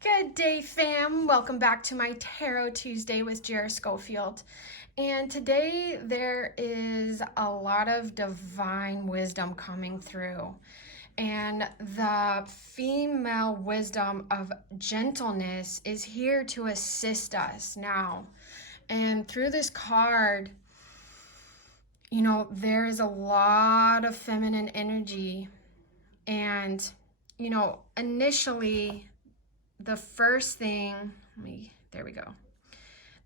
Good day, fam. Welcome back to my Tarot Tuesday with Jara Schofield. And today there is a lot of divine wisdom coming through. And the female wisdom of gentleness is here to assist us now. And through this card, there is a lot of feminine energy. And, initially, the first thing, there we go.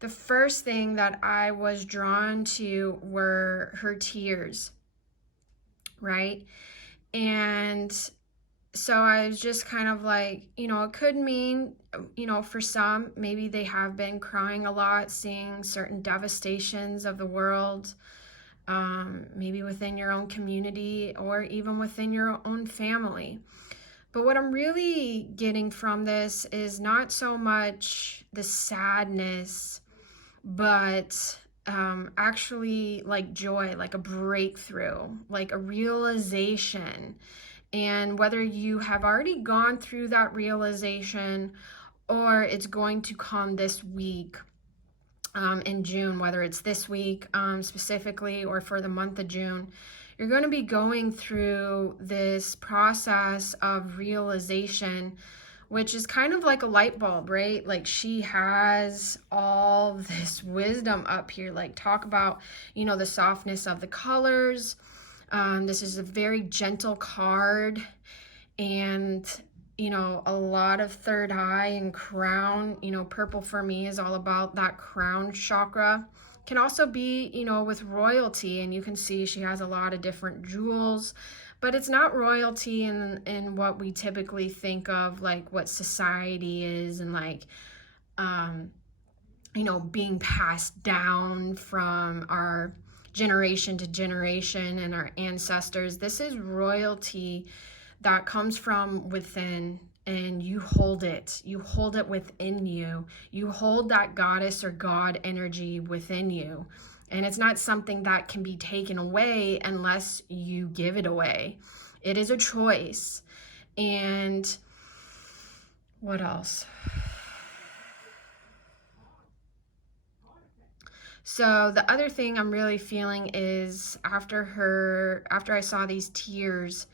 The first thing that I was drawn to were her tears, right? And so I was just kind of like, it could mean, for some, maybe they have been crying a lot, seeing certain devastations of the world, maybe within your own community or even within your own family. But what I'm really getting from this is not so much the sadness, but actually like joy, like a breakthrough, like a realization. And whether you have already gone through that realization or it's going to come this week in June, whether it's this week specifically or for the month of June, you're going to be going through this process of realization, which is kind of like a light bulb, right? Like she has all this wisdom up here. Like talk about, the softness of the colors. This is a very gentle card, and a lot of third eye and crown. Purple for me is all about that crown chakra. Can also be, with royalty, and you can see she has a lot of different jewels, but it's not royalty in what we typically think of, like what society is, and like, being passed down from our generation to generation and our ancestors. This is royalty that comes from within, and you hold it within you. You hold that goddess or god energy within you, and it's not something that can be taken away unless you give it away. It is a choice. And what else? So the other thing I'm really feeling is after I saw these tears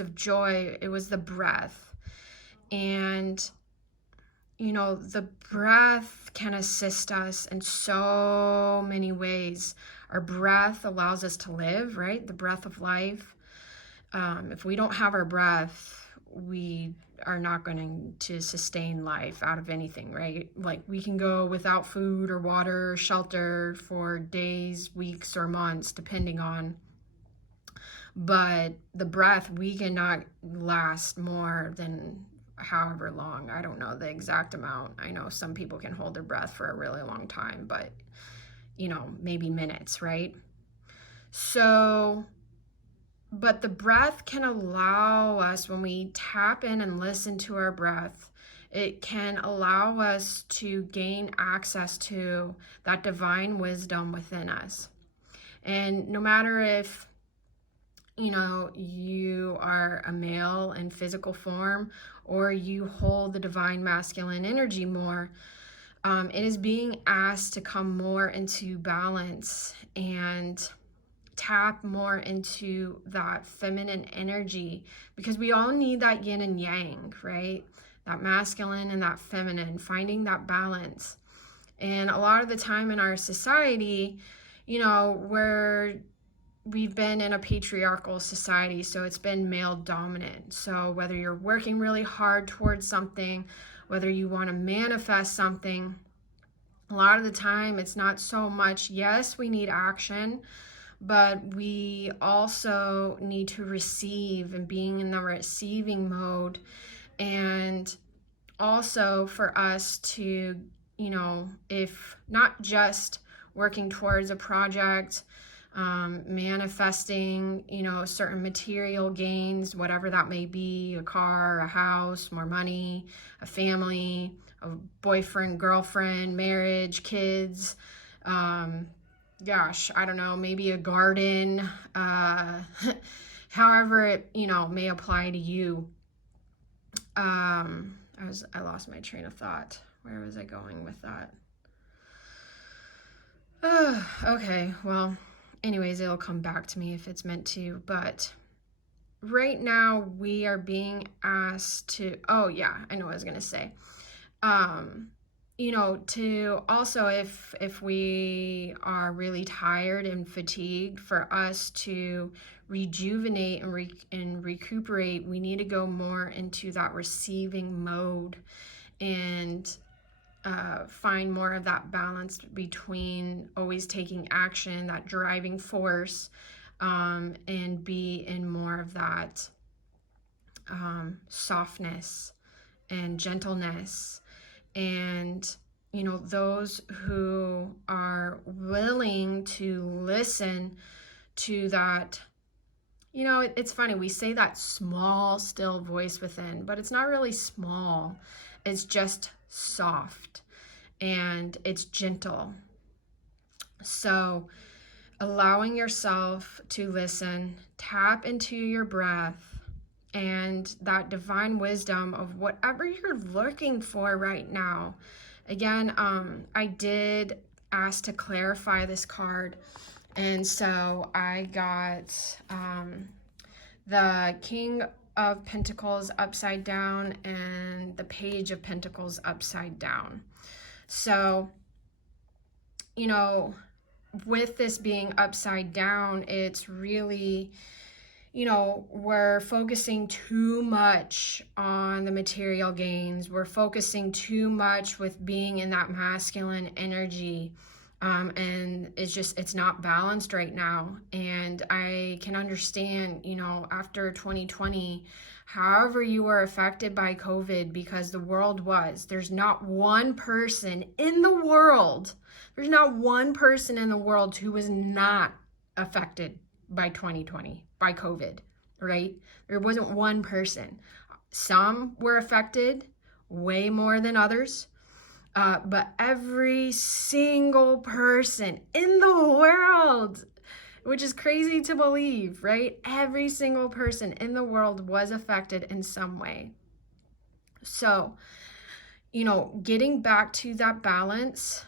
of joy, it was the breath. And, the breath can assist us in so many ways. Our breath allows us to live, right? The breath of life. If we don't have our breath, we are not going to sustain life out of anything, right? Like we can go without food or water or shelter for days, weeks, or months, depending on. But the breath, we cannot last more than however long. I don't know the exact amount. I know some people can hold their breath for a really long time, but, maybe minutes, right? So, but the breath can allow us, when we tap in and listen to our breath, it can allow us to gain access to that divine wisdom within us. And no matter if you are a male in physical form or you hold the divine masculine energy more, it is being asked to come more into balance and tap more into that feminine energy, because we all need that yin and yang, right? That masculine and that feminine, finding that balance. And a lot of the time in our society, we've been in a patriarchal society, so it's been male dominant. So whether you're working really hard towards something, whether you want to manifest something, a lot of the time it's not so much, yes, we need action, but we also need to receive, and being in the receiving mode. And also for us to, if not just working towards a project, manifesting, certain material gains, whatever that may be, a car, a house, more money, a family, a boyfriend, girlfriend, marriage, kids, I don't know, maybe a garden, however it, may apply to you. I lost my train of thought. Where was I going with that? Okay, well, anyways, it'll come back to me if it's meant to, but right now we are being asked to, oh yeah, I know what I was going to say. To also, if we are really tired and fatigued, for us to rejuvenate and recuperate, we need to go more into that receiving mode and find more of that balance between always taking action, that driving force, and be in more of that softness and gentleness. And those who are willing to listen to that, it's funny, we say that small still voice within, but it's not really small. It's just soft and it's gentle. So allowing yourself to listen, tap into your breath and that divine wisdom of whatever you're looking for right now. Again, I did ask to clarify this card, and so I got the King of Pentacles upside down and the Page of Pentacles upside down. So, with this being upside down, it's really, we're focusing too much on the material gains. We're focusing too much with being in that masculine energy. And it's not balanced right now. And I can understand, after 2020, however you were affected by COVID, because the world was, there's not one person in the world who was not affected by 2020, by COVID, right? There wasn't one person. Some were affected way more than others. But every single person in the world, which is crazy to believe, right? Every single person in the world was affected in some way. So, getting back to that balance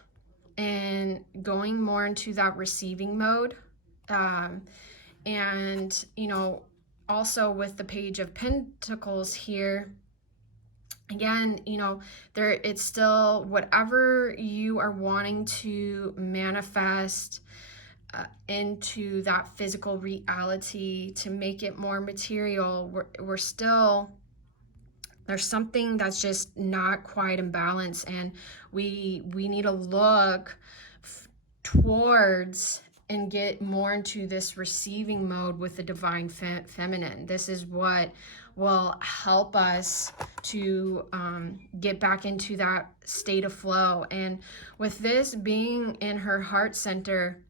and going more into that receiving mode. And, also with the Page of Pentacles here, again, it's still whatever you are wanting to manifest into that physical reality to make it more material. We're still, there's something that's just not quite in balance, and we need to look towards and get more into this receiving mode with the divine feminine. This is what will help us to get back into that state of flow. And with this being in her heart center,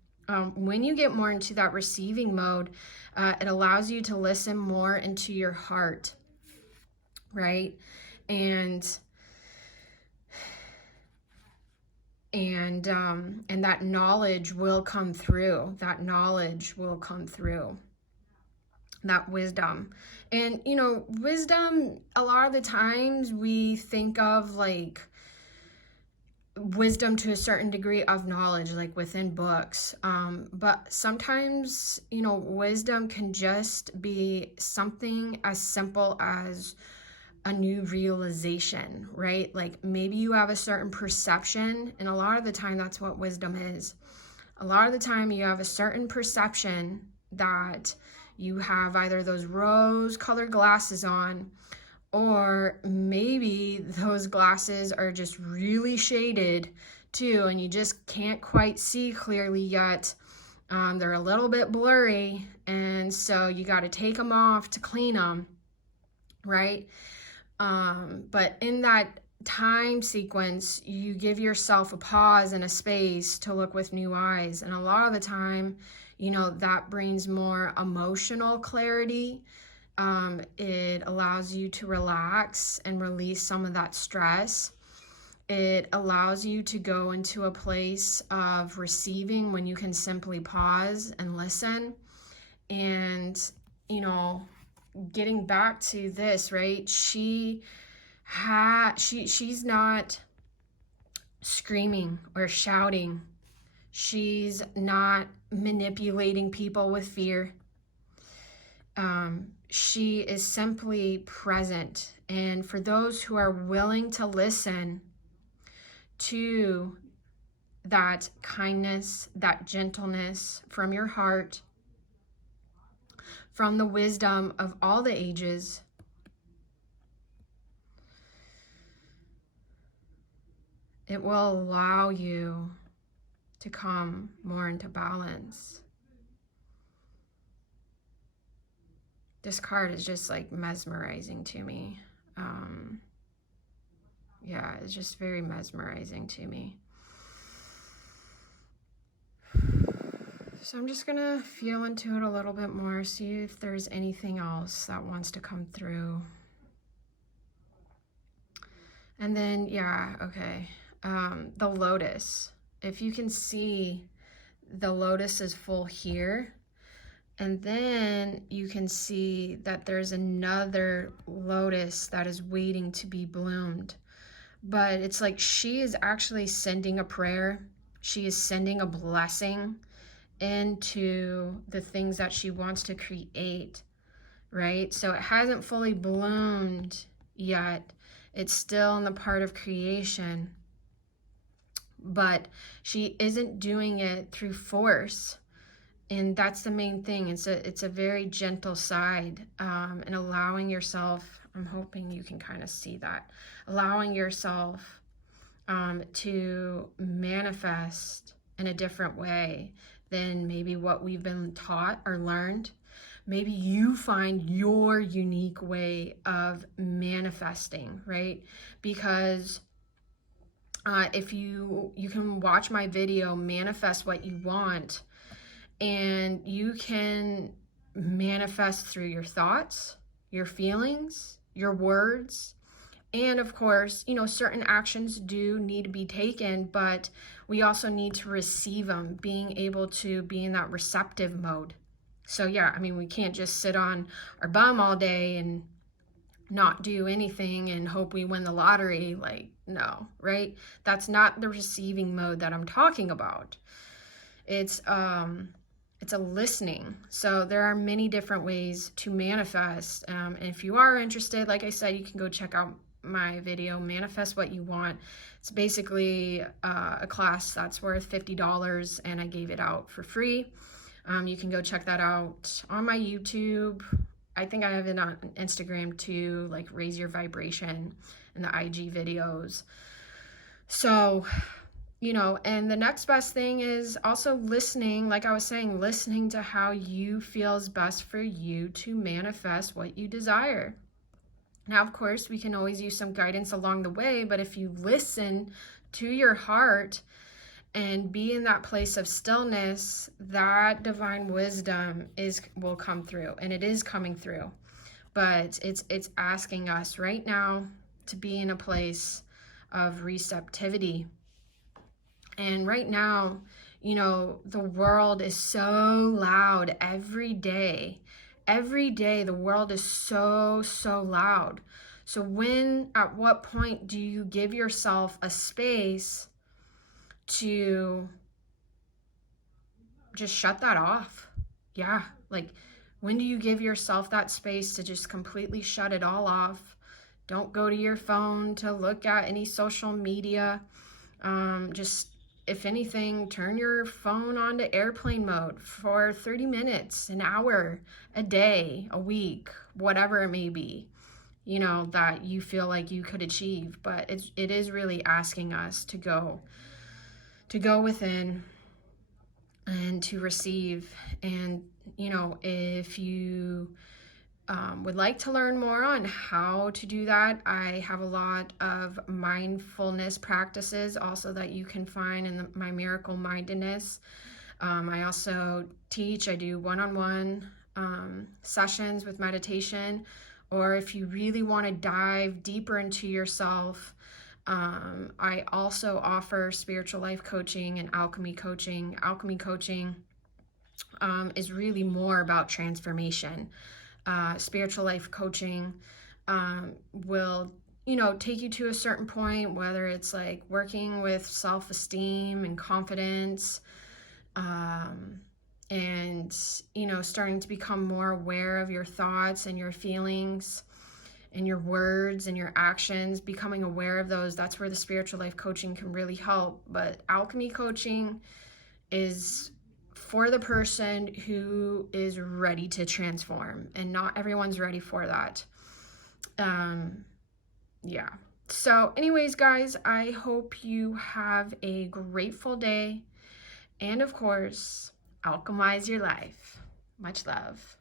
when you get more into that receiving mode, it allows you to listen more into your heart, right? And that knowledge will come through. That wisdom. And, wisdom, a lot of the times we think of like wisdom to a certain degree of knowledge, like within books. But sometimes, wisdom can just be something as simple as a new realization, right? Like maybe you have a certain perception, and a lot of the time that's what wisdom is. A lot of the time you have a certain perception that you have either those rose-colored glasses on, or maybe those glasses are just really shaded too, and you just can't quite see clearly yet. They're a little bit blurry, and so you got to take them off to clean them, right? But in that time sequence, you give yourself a pause and a space to look with new eyes. And a lot of the time, that brings more emotional clarity. It allows you to relax and release some of that stress. It allows you to go into a place of receiving when you can simply pause and listen. And, getting back to this, right? She she's not screaming or shouting. She's not manipulating people with fear. She is simply present. And for those who are willing to listen to that kindness, that gentleness from your heart, from the wisdom of all the ages, it will allow you to come more into balance. This card is just like mesmerizing to me. Yeah, it's just very mesmerizing to me. So I'm just gonna feel into it a little bit more, see if there's anything else that wants to come through. And then, yeah, okay. The lotus. If you can see, the lotus is full here. And then you can see that there's another lotus that is waiting to be bloomed. But it's like she is actually sending a prayer. She is sending a blessing into the things that she wants to create, right? So it hasn't fully bloomed yet. It's still in the part of creation. But she isn't doing it through force. And that's the main thing. It's a very gentle side, and allowing yourself, I'm hoping you can kind of see that, allowing yourself to manifest in a different way than maybe what we've been taught or learned. Maybe you find your unique way of manifesting, right? Because if you can watch my video, Manifest What You Want, and you can manifest through your thoughts, your feelings, your words. And of course, certain actions do need to be taken, but we also need to receive them, being able to be in that receptive mode. So yeah, we can't just sit on our bum all day and not do anything and hope we win the lottery. Like, no, right? That's not the receiving mode that I'm talking about. It's a listening. So there are many different ways to manifest. And if you are interested, like I said, you can go check out my video, Manifest What You Want. It's basically a class that's worth $50, and I gave it out for free. You can go check that out on my YouTube. I think I have it on Instagram too, like Raise Your Vibration and the IG videos. So, and the next best thing is also listening, like I was saying, listening to how you feel is best for you to manifest what you desire. Now, of course, we can always use some guidance along the way, but if you listen to your heart and be in that place of stillness, that divine wisdom will come through, and it is coming through. But it's asking us right now to be in a place of receptivity. And right now, the world is so loud every day. Every day, the world is so, so loud. So at what point do you give yourself a space to just shut that off? Yeah, like, when do you give yourself that space to just completely shut it all off? Don't go to your phone to look at any social media. Just, if anything, turn your phone on to airplane mode for 30 minutes, an hour, a day, a week, whatever it may be, that you feel like you could achieve. But it is really asking us to go within and to receive. And, if you would like to learn more on how to do that, I have a lot of mindfulness practices also that you can find in my Miracle Mindedness. I also I do one-on-one sessions with meditation, or if you really want to dive deeper into yourself, I also offer spiritual life coaching and alchemy coaching. Alchemy coaching is really more about transformation. Spiritual life coaching will, take you to a certain point, whether it's like working with self-esteem and confidence, and, starting to become more aware of your thoughts and your feelings and your words and your actions, becoming aware of those. That's where the spiritual life coaching can really help. But alchemy coaching is for the person who is ready to transform, and not everyone's ready for that. Yeah. So anyways, guys, I hope you have a grateful day. And of course, alchemize your life. Much love.